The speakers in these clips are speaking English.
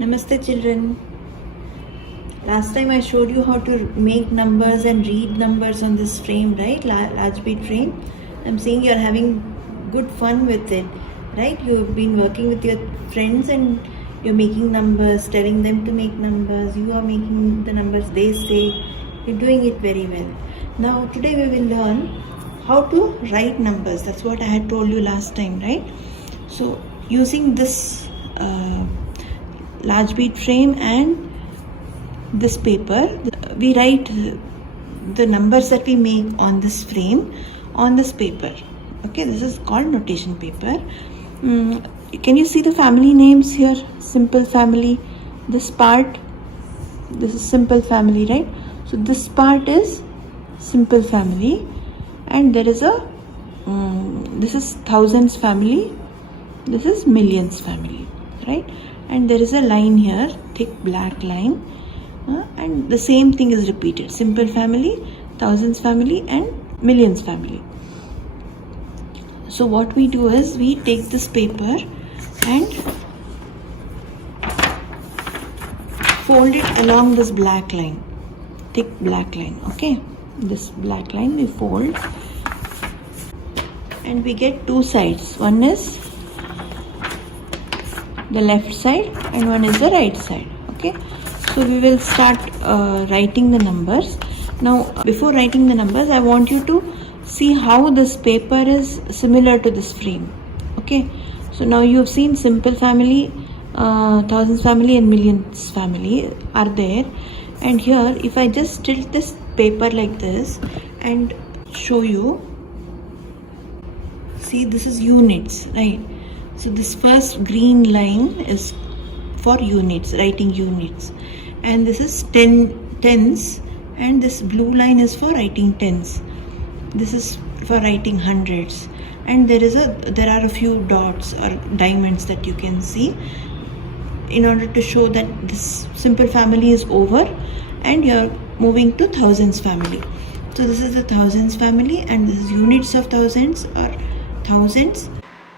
Namaste children. Last time I showed you how to make numbers and read numbers on this frame, right? Large bead frame. I'm saying you're having good fun with it, right? You've been working with your friends and you're making numbers, telling them to make numbers. You are making the numbers they say. You're doing it very well. Now today we will learn how to write numbers. That's what I had told you last time, right? So using this large bead frame and this paper, we write the numbers that we make on this frame on this paper. Okay, this is called notation paper. Can you see the family names here? Simple family. This part, this is simple family, right? So this part is simple family, and there is a this is thousands family, this is millions family, right? And there is a line here, thick black line, and the same thing is repeated: simple family, thousands family, and millions family. So what we do is we take this paper and fold it along this black line, thick black line. Okay, this black line we fold, and we get two sides. One is the left side and one is the right side. Okay, so we will start writing the numbers. Now before writing the numbers, I want you to see how this paper is similar to this frame. Okay, so now you have seen simple family, thousands family and millions family are there, and here if I just tilt this paper like this and show you, see, this is units, right? So this first green line is for units, writing units, and this is tens, and this blue line is for writing tens. This is for writing hundreds, and there are a few dots or diamonds that you can see in order to show that this simple family is over and you're moving to thousands family. So this is the thousands family, and this is units of thousands or thousands,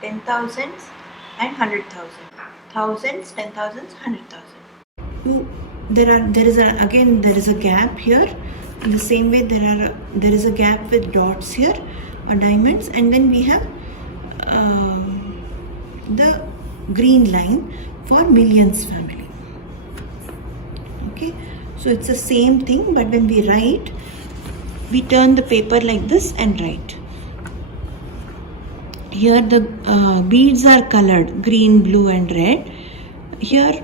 10,000s and 100,000. Thousands, 10,000s, 100,000. There is a gap here. In the same way, there is a gap with dots here or diamonds, and then we have the green line for millions family. Okay, so it's the same thing, but when we write, we turn the paper like this and write. Here the beads are colored green, blue and red. Here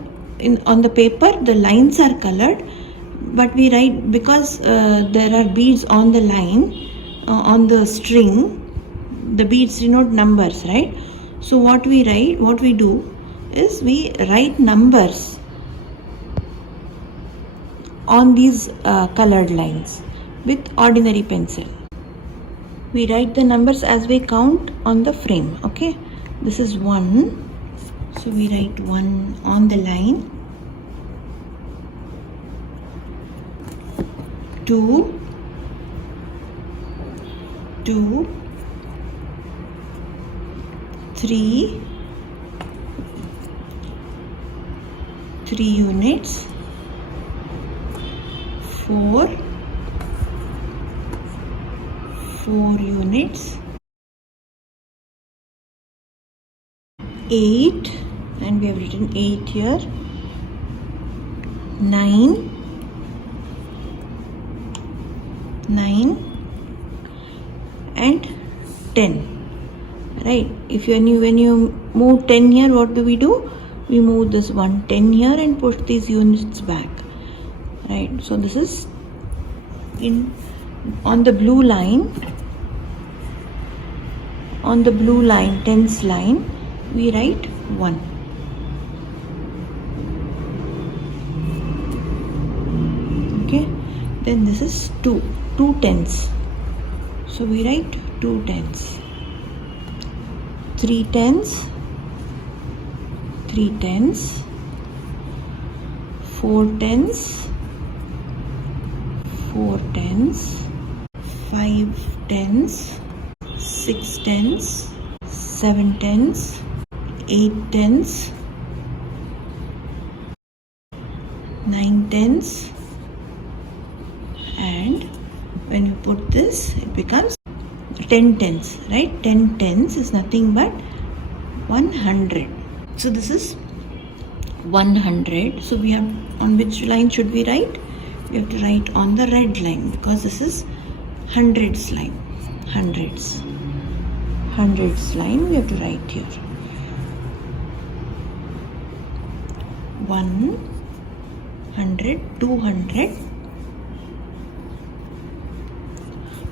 on the paper the lines are colored, but we write because there are beads on the line, on the string. The beads denote numbers, right? So what we do is we write numbers on these colored lines with ordinary pencil. We write the numbers as we count on the frame. Okay, this is 1, so we write 1 on the line. 2, 3 units, 4 units, 8, and we have written 8 here, 9 and 10, right? When you move 10 here, what do? We move this 10 here and push these units back, right? So this is on the blue line, tens line, we write 1. Okay, then this is 2 tens, so we write 2 tens, 3 tens, 4 tens, 5 tens, 6 tens, 7 tens, 8 tens, 9 tens, and when you put this, it becomes 10 tens, right? 10 tens is nothing but 100. So this is 100. So we have, on which line should we write? We have to write on the red line, because this is hundreds line. Hundreds line we have to write here. 100, 200.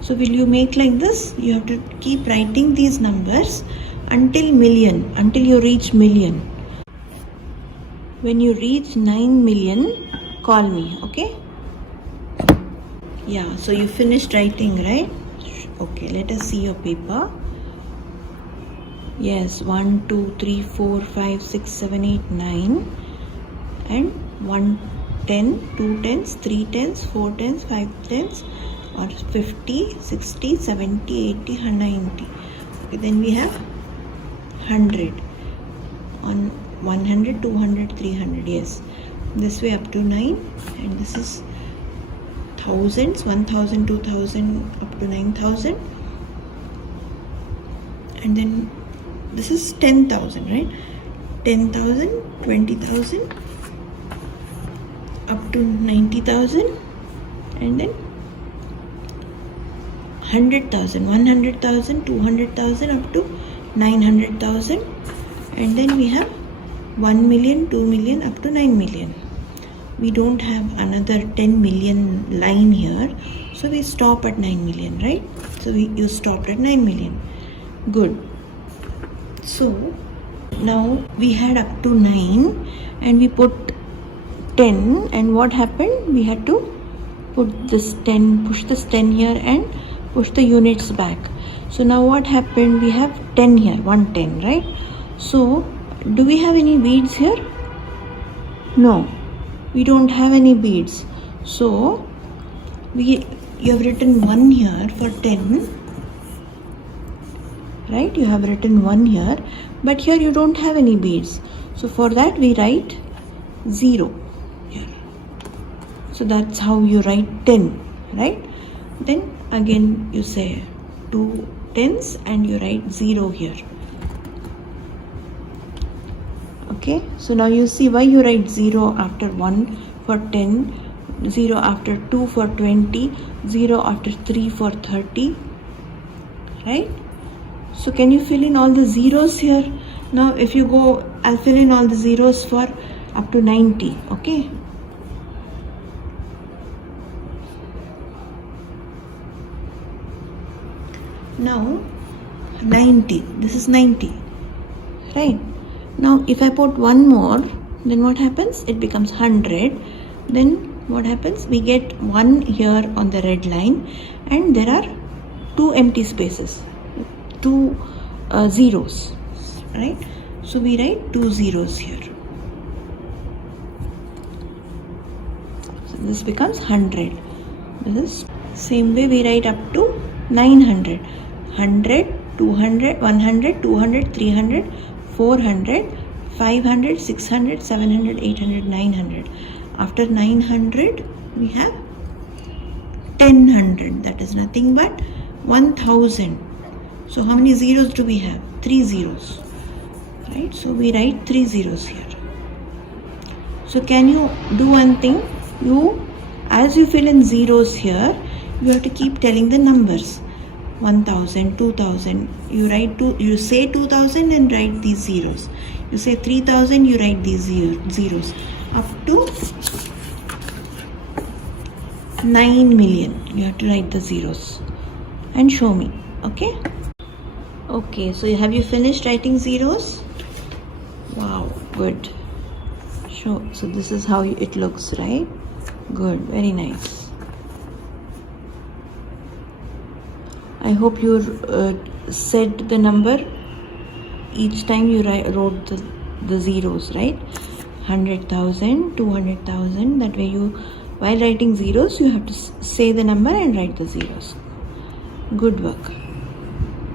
So will you make like this? You have to keep writing these numbers until million, until you reach million. When you reach 9 million, call me, okay? Yeah, so you finished writing, right? Okay, let us see your paper. Yes, 1, 2, 3, 4, 5, 6, 7, 8, 9. And 1 10, 2 tens, 3 tens, 4 tens, 5 tens, or 50, 60, 70, 80, 90. Okay, then we have 100. On 100, 200, 300, yes. This way up to 9, and this is thousands, 1000, 2000, up to 9000. And then this is 10,000, right? 10,000, 20,000, up to 90,000, and then 100,000, 100,000, 200,000, up to 900,000, and then we have 1 million, 2 million, up to 9 million. We don't have another 10 million line here, so we stop at 9 million, right? So you stopped at 9 million. Good. So now we had up to 9, and we put 10, and what happened? We had to put this 10, push this 10 here and push the units back. So now what happened? We have 10 here, 110, right? So do we have any beads here? No, we don't have any beads. So you have written 1 here for 10, right? You have written 1 here, but here you don't have any beads. So for that we write 0 here. So that's how you write 10, right? Then again you say 2 tens and you write 0 here. Okay, so now you see why you write 0 after 1 for 10, 0 after 2 for 20, 0 after 3 for 30, right? So can you fill in all the zeros here? Now if you go, I'll fill in all the zeros for up to 90, okay? Now 90, this is 90, right? Now if I put one more, then what happens? It becomes 100. Then what happens? We get 1 here on the red line, and there are 2 empty spaces, 2 zeros, right? So we write 2 zeros here. So this becomes 100. This is same way we write up to 900. 100, 200, 100, 200, 300, 400, 500, 600, 700, 800, 900. After 900, we have 1000. That is nothing but 1000. So how many zeros do we have? 3 zeros, right? So we write 3 zeros here. So can you do one thing? As you fill in zeros here, you have to keep telling the numbers. 1000, 2000, you say 2000 and write these zeros. You say 3000, you write these zeros. Up to 9 million, you have to write the zeros and show me, okay? Okay, so have you finished writing zeros? Wow, good. So this is how it looks, right? Good, very nice. I hope you said the number each time you wrote the zeros, right? 100,000, 200,000. That way while writing zeros, you have to say the number and write the zeros. Good work.